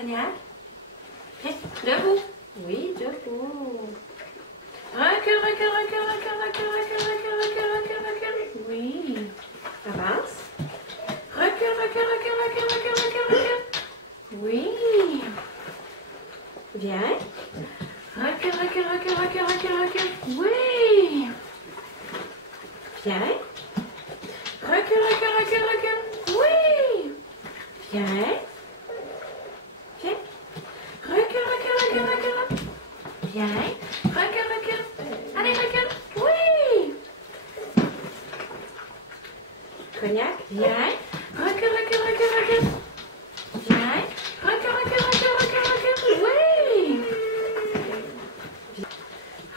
Cognac. Viens, debout. Oui, debout. Recule, recule, recule, recule, recule, recule, recule, recule, recule, recule. Oui. Avance. Recule, recule, recule, recule, recule, recule, recule. Oui. Viens. Recule, recule, recule, recule, recule, recule. Oui. Viens. Recule, recule, recule, recule. Oui. Viens. Viens. Recule, recule, recule, recule. Viens. Recule, recule. Allez, recule. Oui. Cognac, viens. Recule, recule, recule, recule. Viens. Recule, recule, recule, recule, recule. Oui.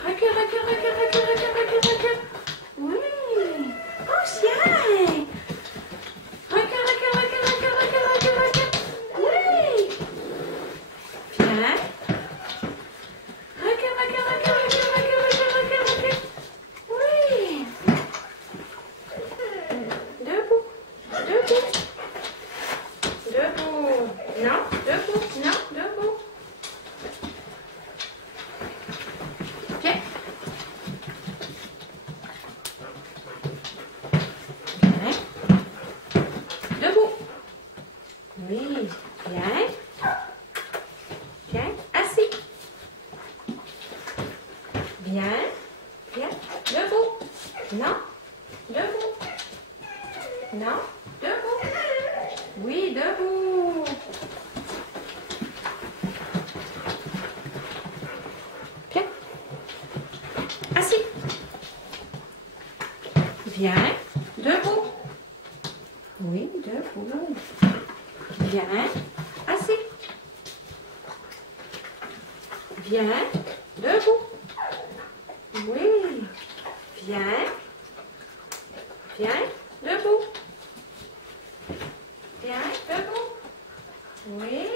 Recule, recule, recule, recule, recule, recule, recule. Oui. Oh, chien. Recule, recule, recule, recule, recule, recule, recule. Oui. Viens. Recule, recule, recule, recule, recule, recule, recule, recule. Oui. Debout. Debout. Debout. Non, debout. Non, debout. Viens. Viens. Debout. Oui. Viens. Viens. Assis. Viens. Viens. Debout. Non. Debout. Non. Debout. Oui, debout. Viens. Assis. Viens. Debout. Oui, debout. Viens. Assis. Viens. Debout. Oui. Viens. Viens. Debout. Viens. Debout. Oui.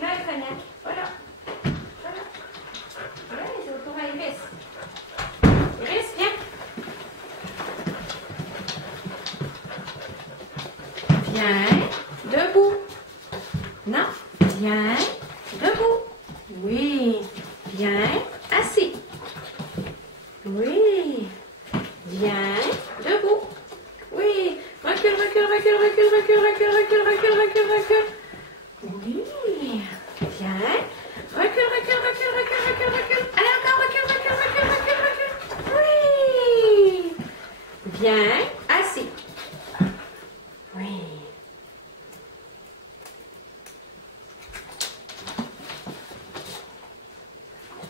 Là, Cognac. Voilà. Voilà. Oui, c'est au tour à Iris. Iris, viens. Viens. Debout. Non. Viens. Debout. Oui. Viens. Assis. Oui. Viens. Debout. Oui. Recule, recule, recule, recule, recule, recule, recule, recule, recule, recule. Oui. Viens. Recule, recule, recule, recule, recule, recule. Allez, encore, recule, recule, recule, recule, recule. Oui. Viens. Assis. Oui.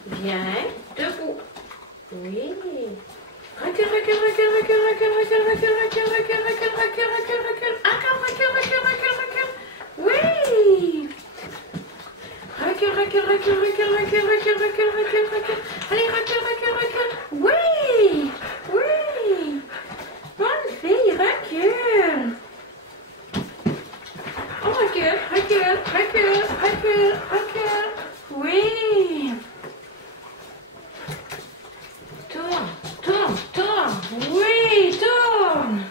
Viens. Debout. Oui. Recule, recule, recule, recule, recule, recule, recule, recule, recule, recule, recule, recule, recule. Encore, recule, recule, recule, recule. Oui. Recule, recule, recule, recule, recule, recule, recule, recule, recule. Allez, recule, recule, recule. Oui. Oui. Bonne fille, recule. On recule, recule, recule, recule, recule. Oui. Tourne, tourne, tourne. Oui, tourne.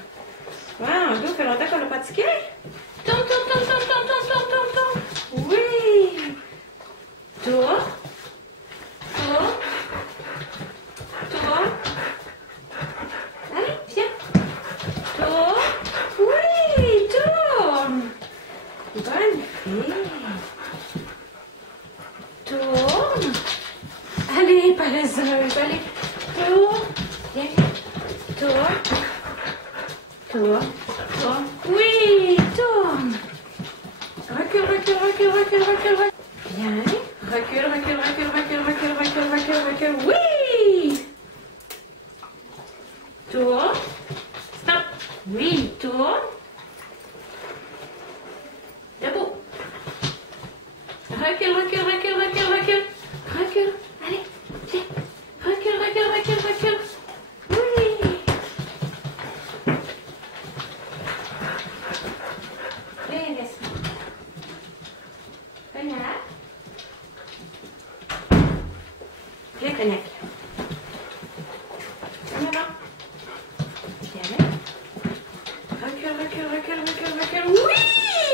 Wow, ça fait longtemps qu'on n'a pratiqué. Tourne, tourne, tourne, tourne, tourne, tourne, tourne, tourne, tourne. Oui. Tourne. Tourne. Tourne. Allez, viens. Tourne. Oui, tourne. Bonne fille. Tourne. Allez, paresseuse, allez. Tourne. Viens. Tourne. Tourne. Tourne. Oui, tourne. Recule, recule, recule, recule, recule, recule. Viens. Recule, recule, recule, recule, recule, recule, recule, recule. Oui. Tourne. Stop. Oui, tourne. Debout. Recule, recule, recule, recule, recule. Recule. Allez, viens. Recule, recule, recule, recule. Oui. Viens, laisse-moi. Cognac. Viens, Cognac. En avant. Viens. Recule, recule, recule, recule, recule. Oui.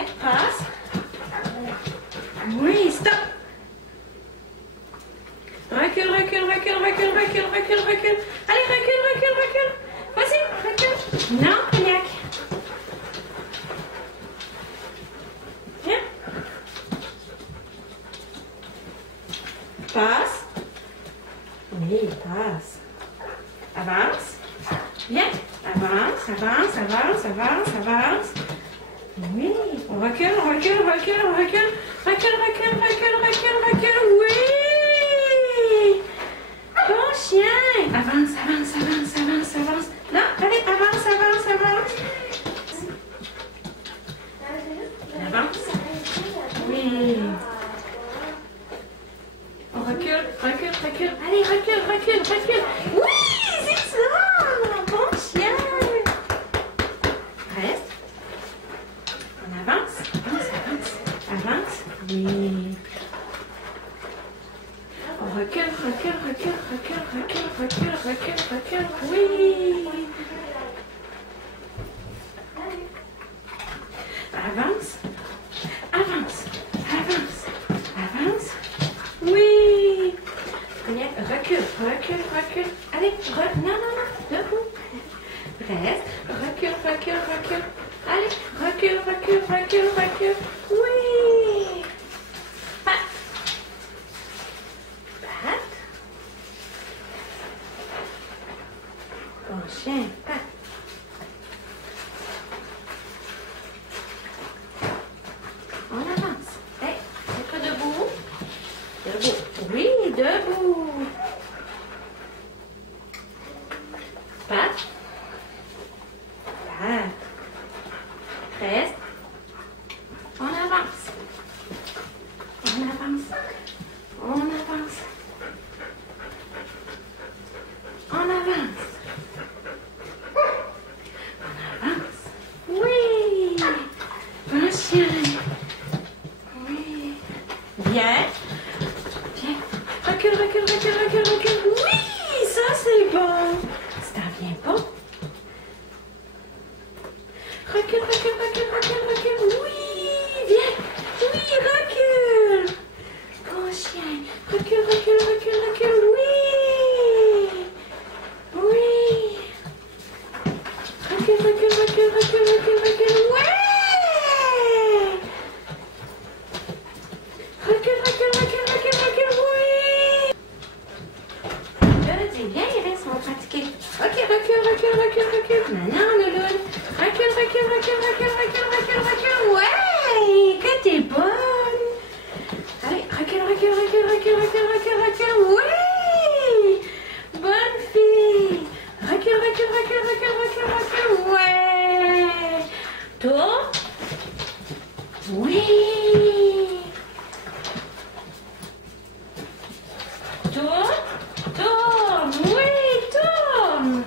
Viens, passe. Oui, stop. Recule, recule, recule, recule, recule, recule, recule. Allez, recule, recule, recule. Vas-y, recule. Non, Cognac. Viens. Passe. Oui, passe. Avance. Viens. Avance, avance, avance, avance, avance. Oui. On recule, on recule, on recule, on recule. Recule, recule, recule, recule, recule. Oui. Bon chien. Avance, avance, avance, avance, avance. Non, allez, avance, avance, avance. Avance. Oui. On recule, recule, recule. Allez, recule, recule, recule. Oui, c'est ça. Bon chien. Reste. On avance, avance, avance. Avance. Oui. On recule, recule, recule, recule, recule, recule, recule, recule. Oui. Avance. Avance. Avance. Avance. Oui. Recule, recule, recule. Allez, non, non, non, debout. Reste. Recule, recule, recule. Allez, recule, recule, recule, recule. Oui. Pat. Pat. Bon chien, pat. On avance. Hey, c'est pas debout. Debout. Oui, debout. Pat. Pat. Reste. On avance. On avance. On avance. On avance. On avance. Oui. Bon chien. Oui. Viens. Viens. Recule, recule, recule, recule, recule. Oui, ça c'est bon. Ça vient pas. Recule, recule, recule, recule, recule. Oui, viens. Oui, recule. Bon chien. Recule, recule, recule, recule. Oui. Oui. Recule, recule, recule, recule, recule, recule. Ouais. Recule, recule, recule, recule, recule. Oui. Je dis bien, il reste, on va pratiquer. Ok, recule, recule, recule, recule. Maintenant, Louloune. Recule, recule, recule, recule, recule, recule, recule. Ouais, que t'es bonne. Allez, recule, recule, recule, recule, recule, recule, recule. Oui. Bonne fille. Recule, recule, recule, recule, recule, recule. Ouais. Tourne. Oui. Tourne. Tourne. Oui, tourne.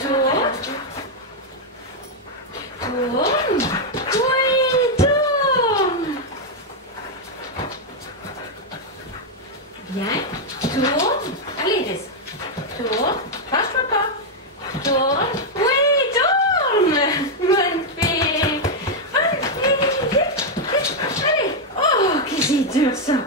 Tourne. Tourne. Oui, tourne. Viens. Tourne. Allez, reste. Tourne. Fâche-toi pas. Tourne. Oui, tourne. Bonne fille. Bonne fille. Vite, vite. Allez. Oh, que c'est dur ça.